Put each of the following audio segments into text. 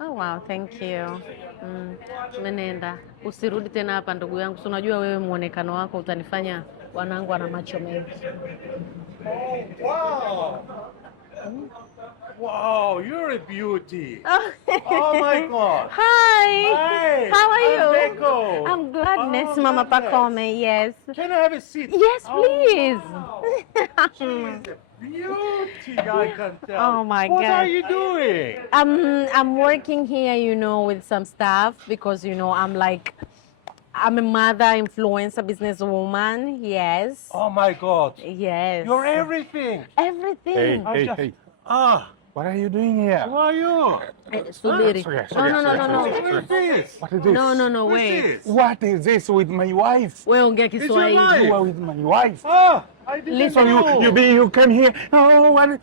Oh wow, thank you. Menenda. Usirudi tena hapa ndugu yangu. Si unajua wewe muonekano wako utanifanya wanangu ana macho mengi. Oh, wow. Wow, you're a beauty. Oh my God. Hi. Hi. How are you? I'm Beko. I'm Gladness, Oh, Mama Gladness. Pacome, yes. Can I have a seat? Yes, please. Oh, wow. She's a beauty, I can tell. Oh my What God. are you doing? I'm working here, with some stuff because, I'm a mother, influencer, businesswoman. Yes. Oh my God. Yes. You're everything. Everything. Hey. Ah, What are you doing here? who are you? Subiri. Sorry. No. What is this? What is this? No, What's wait. this? What is this with my wife? Wewe ongea your Kiswahili. wife? You are with my wife. Ah, I didn't Listen, know. You came here. Oh, what?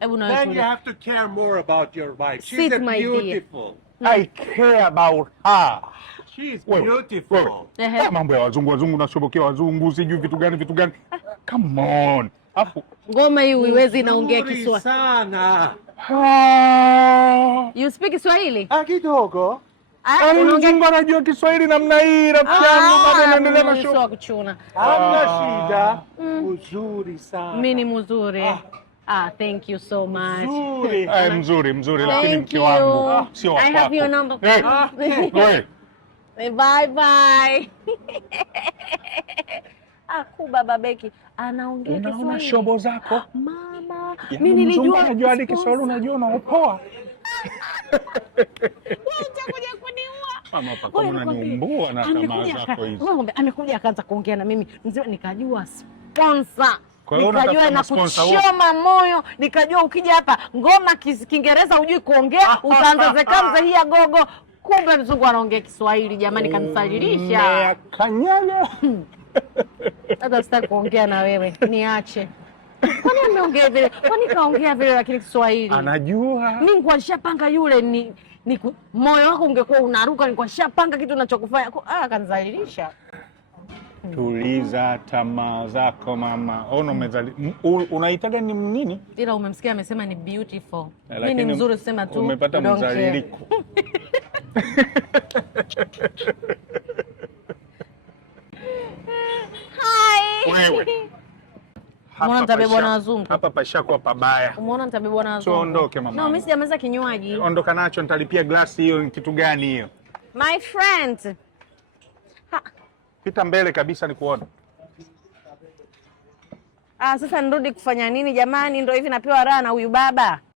Hebu na Then wewe. you have to care more about your wife. She's Sit, my dear. beautiful. I care about her. She's Wewe, beautiful. Ehe. Mambo ya wazungu nashobokea wazungu sijui vitu gani. Come on. Afu. Ngoma hii huiwezi inaongea Nzuri Kiswahili. sana. You speak Kiswahili? Kidogo. Mzungu anajua Kiswahili namna hii, rafiki yangu bado anaendelea na show. Sio kuchuna. Hamna shida. Uzuri sana. Mimi ni mzuri. Thank you so much. Uzuri. Mzuri lakini Thank mke wangu you. sio wako. I have your number. Wewe. Bye. Baba Beki anaongea Unaona Kiswahili. shobo zako? Mama, Yaani mimi mzungu nilijua anajua hadi Kiswahili, unajua unaopoa. Utakuja kuniua. Mama Pacome unaniumbua na tamaa zako hizo. Amekuja akaanza kuongea na mimi. Mzee nikajua sponsor. Kwa hiyo Nikajua unataka na sponsor wako? kuchoma moyo, nikajua ukija hapa ngoma Kiingereza hujui kuongea, utaanza zekamza hii ya gogo. Kumbe mzungu anaongea Kiswahili, jamani kanisalilisha. Kanyaga. Hata sitaki kuongea na wewe, niache. Kwani ameongea vile? Kwani kaongea vile lakini Kiswahili? Anajua. Mimi nilikuwa nishapanga yule ni moyo wako ungekuwa unaruka, nilikuwa nishapanga kitu ninachokufanya. Kanizalilisha. Tuliza tamaa zako mama. Ona unaitaga ni nini? Ila umemsikia amesema ni beautiful. Mimi Lakini ni mzuri sema tu. Umepata mzaliliko. Hi. Wewe. Umeona nitabebwa na wazungu? Hapa pashakuwa pabaya. Umeona nitabebwa na wazungu? Tuondoke mama. No, mimi sijamaliza kinywaji. Ondoka nacho, nitalipia glasi hiyo. Ni kitu gani hiyo? My friend. Pita mbele kabisa nikuone. Sasa nirudi kufanya nini jamani? Ndio hivi napewa raha na huyu baba.